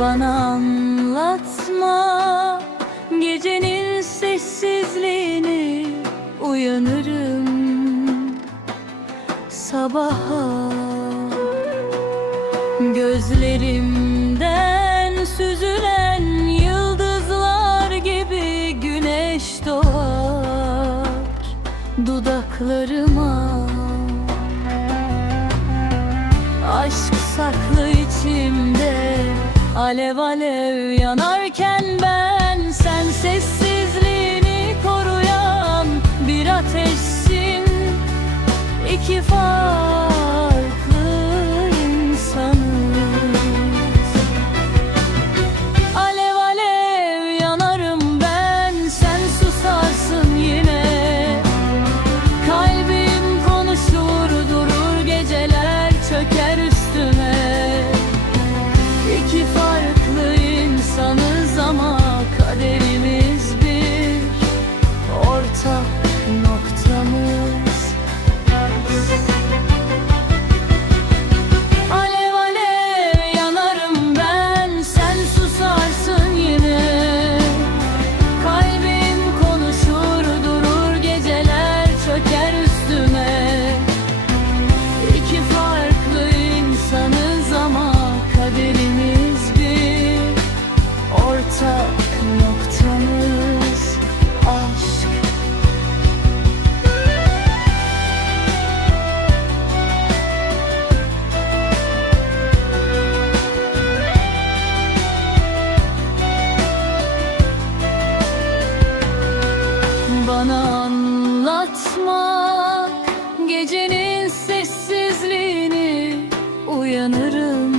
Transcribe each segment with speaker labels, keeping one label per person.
Speaker 1: Bana anlatma. Gecenin sessizliğini Uyanırım sabaha. Gözlerimden süzülen yıldızlar gibi güneş doğar dudaklarıma. Aşk saklı içimde Alev alev yanarken ben Sen sessizliğini koruyan bir ateşsin. İki farklı anlatmak gecenin sessizliğini uyanırım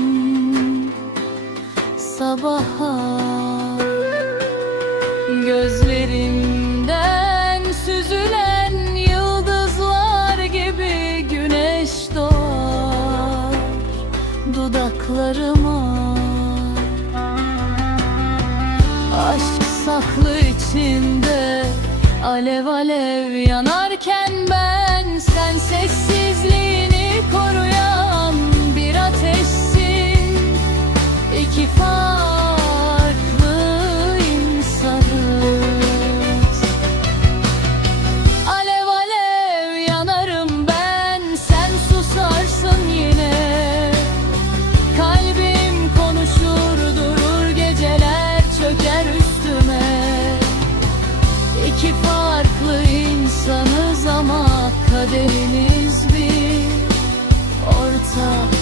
Speaker 1: sabaha. Gözlerimden Alev alev yanarken ben biz bir ortak